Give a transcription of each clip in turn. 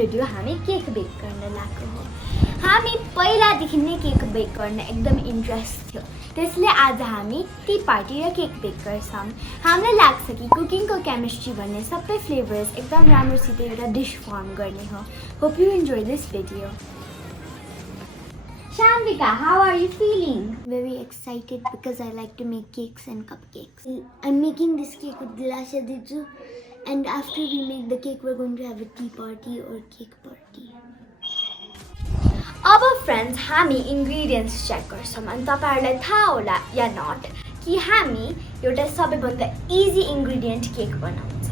Video हामी cake bake गर्न लागेको हो। हामी पहिलादेखि नै केक बेक गर्न एकदम इन्ट्रेस्ट थियो, त्यसले आज हामी टी पार्टी र केक बेक गर्छौँ। हामीलाई लाग्छ कि कुकिङको केमिस्ट्री भन्ने सबै फ्लेभर्स एकदम राम्रोसित एउटा डिस फर्म गर्ने हो। Hope you enjoy this video. Shanvika, how are you feeling? Very excited because I like to make cakes and cupcakes. I'm making this cake with Dilasha Diju, and after we make the cake, we're going to have a tea party or cake party. अब friends हामी ingredients check गर्छौँ अनि तपाईहरुलाई थाहा होला या नट कि हामी एउटा सबैभन्दा इजी इन्ग्रेडियन्ट केक बनाउँछ।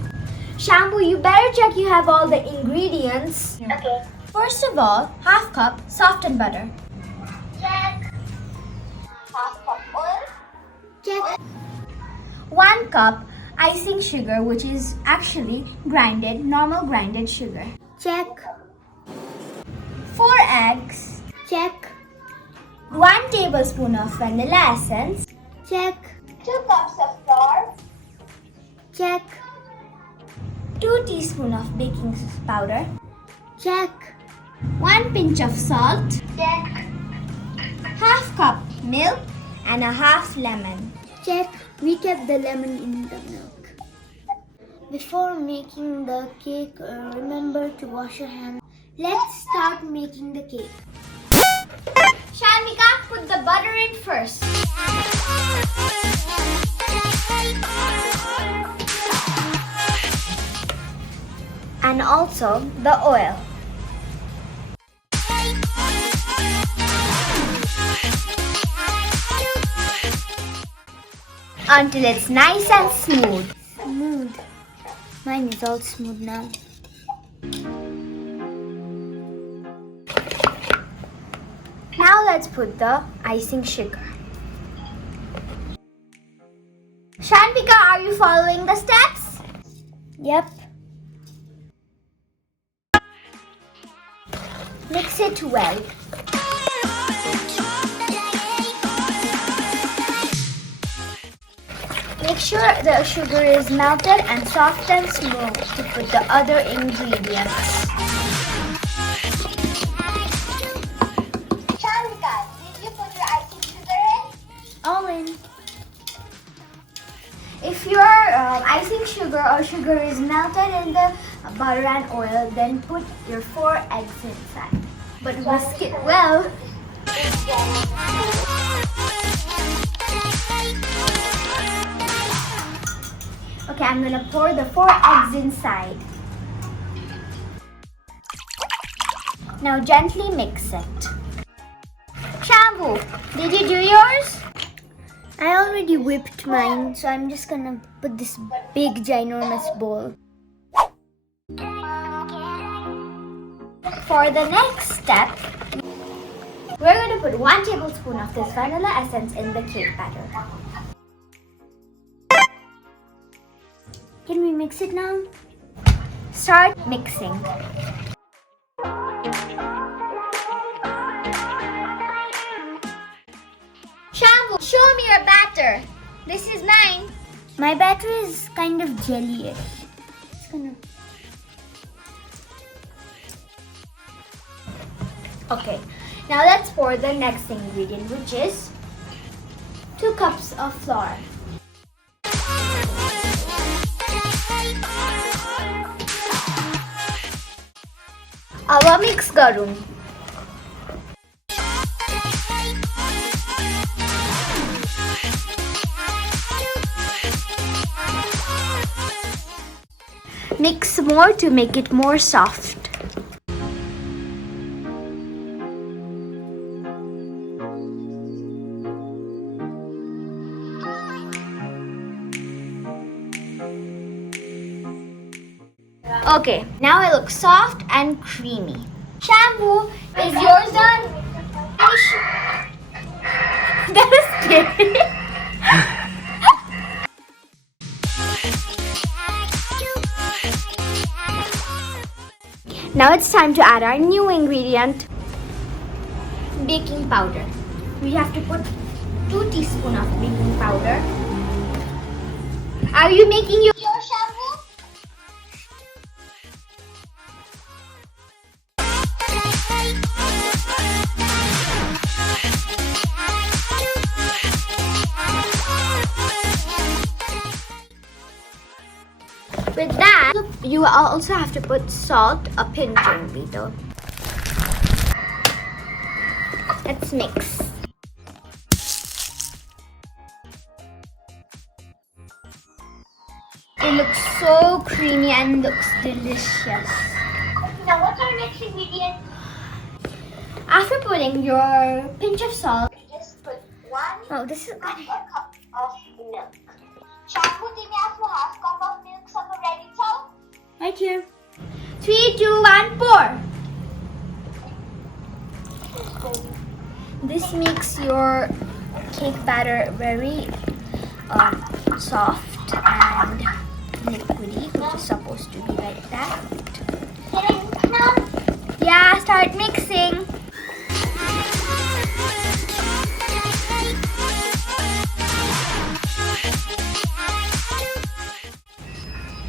Shampoo, you better check you have all the ingredients. Okay. First of all, half cup softened butter. Check. Half cup oil. Check. 1 cup icing sugar, which is actually normal grinded sugar. Check. 4 eggs. Check. 1 tablespoon of vanilla essence. Check. 2 cups of flour. Check. 2 teaspoons of baking powder. Check. 1 pinch of salt. Check. Half cup milk and a half lemon. Check. We kept the lemon in the milk. Before making the cake, remember to wash your hands. Let's start making the cake. Shanvika, put the butter in first. And also the oil. Until it's nice and smooth. Smooth. Mine is all smooth now. Now let's put the icing sugar. Shanvika, are you following the steps? Yep. Mix it well. Make sure the sugar is melted and soft and smooth to put the other ingredients. Shanvika, did you put your icing sugar in? All in. If your icing sugar or sugar is melted in the butter and oil, then put your 4 eggs inside. But whisk it well. Okay, I'm gonna pour the 4 eggs inside. Now gently mix it. Shampoo, did you do yours? I already whipped mine, so I'm just gonna put this big ginormous bowl. For the next step, we're going to put 1 tablespoon of this vanilla essence in the cake batter. Can we mix it now? Start mixing. Shampoo, show me your batter. This is mine. My batter is kind of jelly-ish. Just gonna... Okay, now let's pour the next ingredient, which is 2 cups of flour. अब mix गरौँ। Mix more to make it more soft. Okay, now it looks soft and creamy. Shampoo, is yours done? That is scary. Now it's time to add our new ingredient, baking powder. We have to put 2 teaspoons of baking powder. Are you making your shampoo? you also have to put salt, a pinch only though. Let's mix. It looks so creamy and looks delicious. Now what's our next ingredient? After putting your pinch of salt, Just put 1 this is cup of milk. Shampoo, timi after half cup of milk sanga ready chau? right here. 3, 2, 1, pour. This makes your cake batter very soft and liquidy, which is supposed to be like that. Can I mix now? Yeah, start mixing.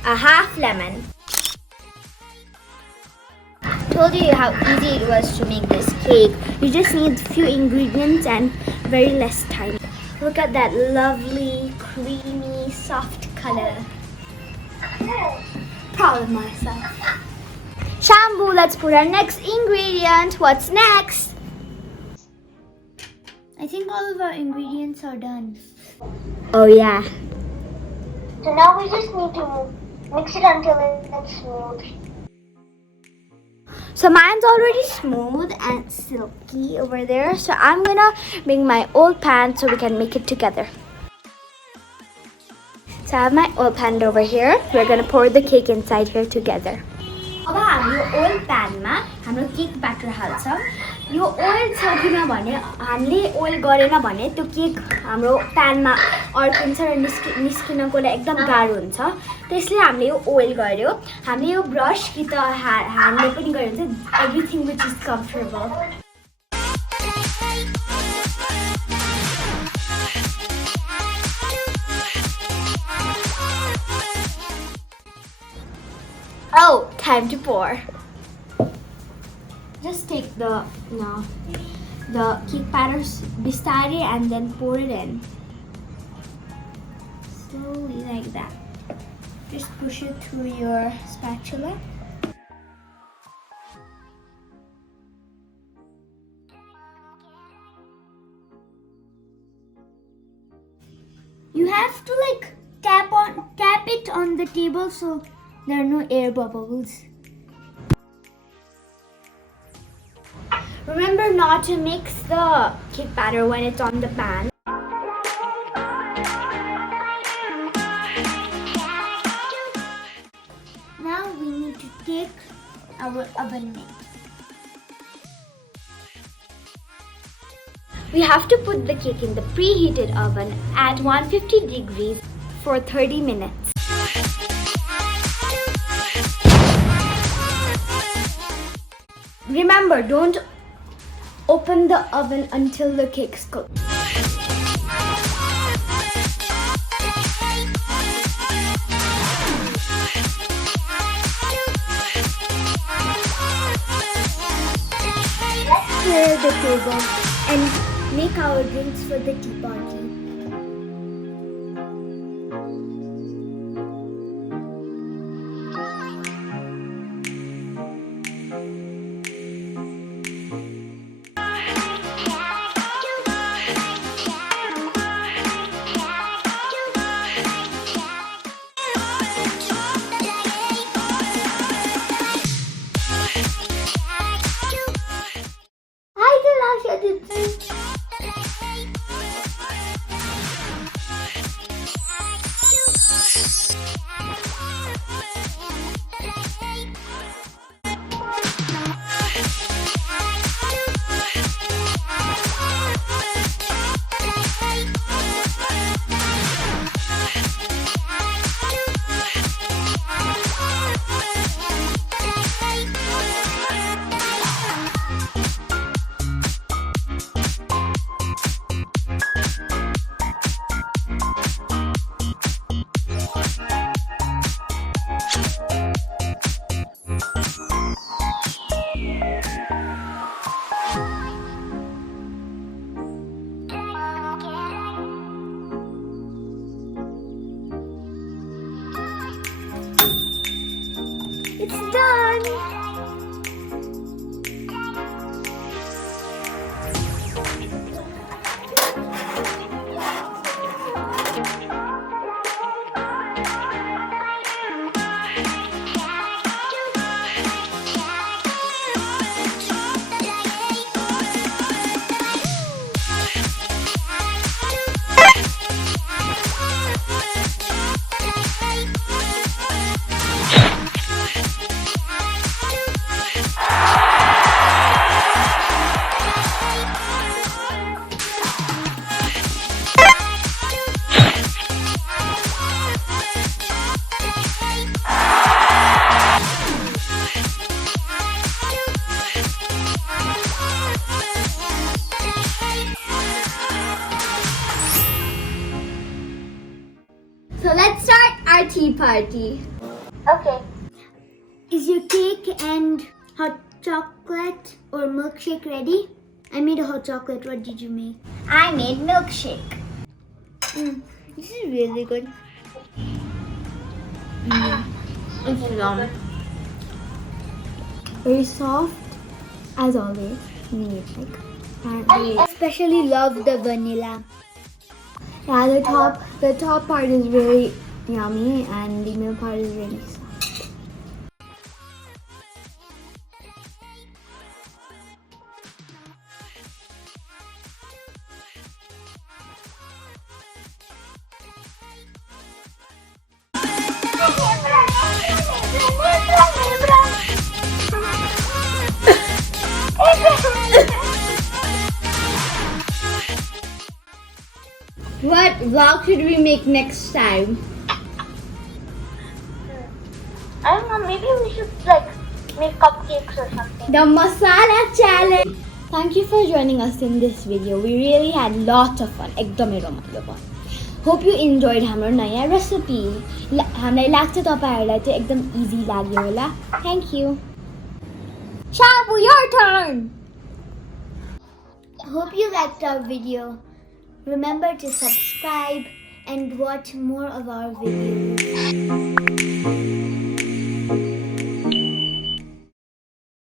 A half lemon. Told you how easy it was to make this cake. You just need few ingredients and very less time. Look at that lovely, creamy, soft color. Proud of myself. Shampoo, let's put our next ingredient. What's next? I think all of our ingredients are done. Oh yeah. So now we just need to mix it until it's smooth. So mine's already smooth and silky over there. So I'm gonna bring my old pan so we can make it together. So I have my old pan over here. We're gonna pour the cake inside here together. अब हाम्रो oil प्यानमा हाम्रो cake batter हाल्छ. यो oil छ किनभने हामीले oil गरेन भने त्यो केक हाम्रो प्यानमा अड्किन्छ र निस्किनको लागि एकदम गाह्रो हुन्छ. त्यसले हामीले यो ओइल गर्यो. हामीले यो ब्रश कि त ह्यान्डले पनि गर्यो भने चाहिँ everything which is comfortable. Oh, time to pour. Just take the cake batter bistari and then pour it in. Slowly like that. Just push it through your spatula. You have to like tap it on the table so there are no air bubbles. Remember not to mix the cake batter when it's on the pan. Now we need to take our oven mitt. We have to put the cake in the preheated oven at 150 degrees for 30 minutes. Remember, don't open the oven until the cake's cooked. Let's clear the table and make our drinks for the tea party. done! So let's start our tea party. Okay. Is your cake and hot chocolate or milkshake ready? I made a hot chocolate. What did you make? I made milkshake. This is really good. It's yum. Very soft, as always. I especially love the vanilla. Yeah, the top part is really yummy, and the middle part is really soft. What vlog should we make next time? I don't know, maybe we should make cupcakes or something. The masala challenge. Thank you for joining us in this video. We really had lots of fun. एकदमै रमाइलो भयो. Hope you enjoyed हाम्रो नयाँ recipe. हामीलाई लाग्छ तपाईहरुलाई चाहिँ एकदम इजी लाग्यो होला. Thank you. Shabu, your turn. Hope you liked our video. Remember to subscribe and watch more of our videos.